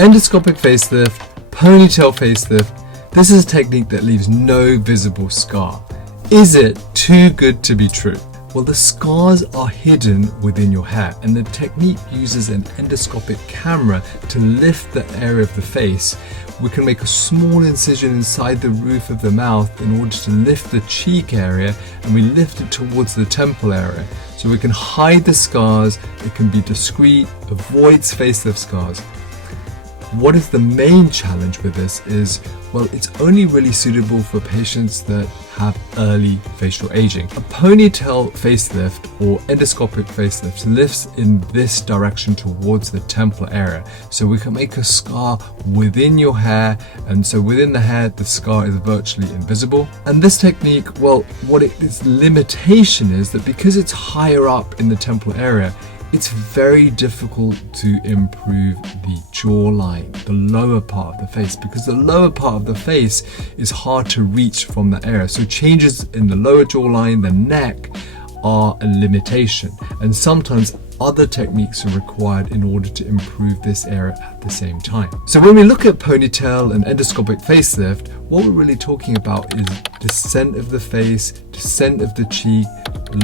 Endoscopic facelift, ponytail facelift, this is a technique that leaves no visible scar. Is it too good to be true? Well, the scars are hidden within your hair, and the technique uses an endoscopic camera to lift the area of the face. We can make a small incision inside the roof of the mouth in order to lift the cheek area, and we lift it towards the temple area. So we can hide the scars, it can be discreet, avoids facelift scars. What is the main challenge with this is, well, it's only really suitable for patients that have early facial aging. A ponytail facelift or endoscopic facelift lifts in this direction towards the temple area. So we can make a scar within your hair, and so within the hair, the scar is virtually invisible. And this technique, well, its limitation is that because it's higher up in the temple area, it's very difficult to improve the jawline, the lower part of the face, because the lower part of the face is hard to reach from that area. So changes in the lower jawline, the neck, are a limitation. And sometimes other techniques are required in order to improve this area at the same time. So when we look at ponytail and endoscopic facelift, what we're really talking about is descent of the face, descent of the cheek,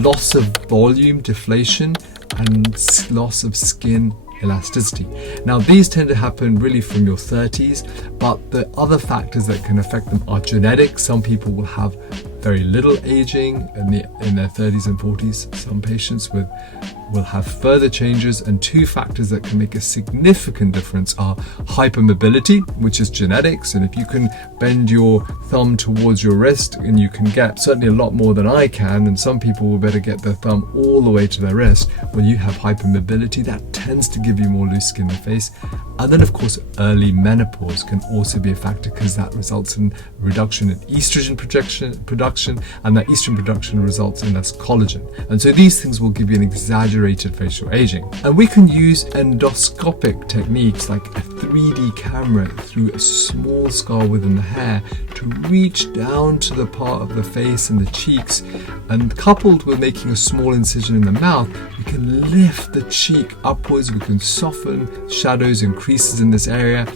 loss of volume, deflation, and loss of skin elasticity. Now, these tend to happen really from your 30s, but the other factors that can affect them are genetic. Some people will have very little aging in their 30s and 40s. Some patients will have further changes, and two factors that can make a significant difference are hypermobility, which is genetics, and if you can bend your thumb towards your wrist, and you can get certainly a lot more than I can, and some people will better get their thumb all the way to their wrist. When you have hypermobility, that tends to give you more loose skin in the face. And then of course early menopause can also be a factor, because that results in reduction in estrogen production, and that estrogen production results in less collagen. And so these things will give you an exaggerated facial aging. And we can use endoscopic techniques like a 3D camera through a small scar within the hair to reach down to the part of the face and the cheeks, and coupled with making a small incision in the mouth, we can lift the cheek upwards, we can soften shadows and creases in this area.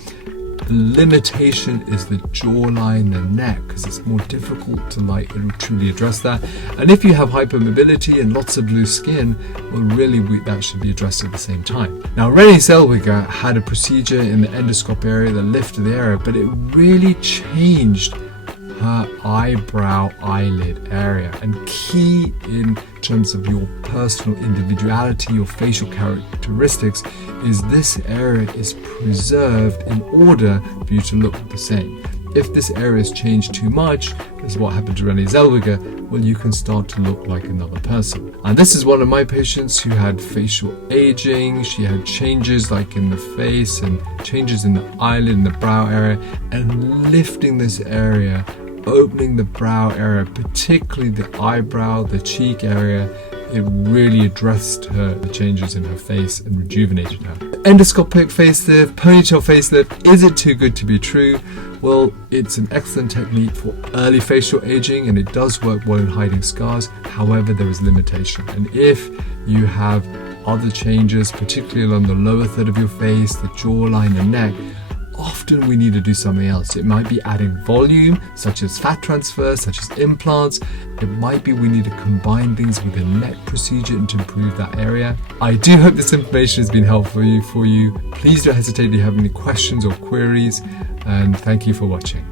The limitation is the jawline, the neck, because it's more difficult to truly address that. And if you have hypermobility and lots of loose skin, well, really that should be addressed at the same time. Now, Renee Zellweger had a procedure in the endoscope area that lifted the area, but it really changed her eyebrow eyelid area. And key in terms of your personal individuality, your facial characteristics, is this area is preserved in order for you to look the same. If this area is changed too much, as what happened to Renee Zellweger, well, you can start to look like another person. And this is one of my patients who had facial aging. She had changes like in the face and changes in the eyelid and the brow area, and lifting this area, opening the brow area, particularly the eyebrow, the cheek area, it really addressed the changes in her face and rejuvenated her. Endoscopic facelift, ponytail facelift, is it too good to be true? Well, it's an excellent technique for early facial aging, and it does work well in hiding scars. However, there is limitation. And if you have other changes, particularly along the lower third of your face, the jawline and neck, often we need to do something else. It might be adding volume, such as fat transfer, such as implants. It might be we need to combine things with a neck procedure to improve that area. I do hope this information has been helpful for you. Please don't hesitate if you have any questions or queries, and thank you for watching.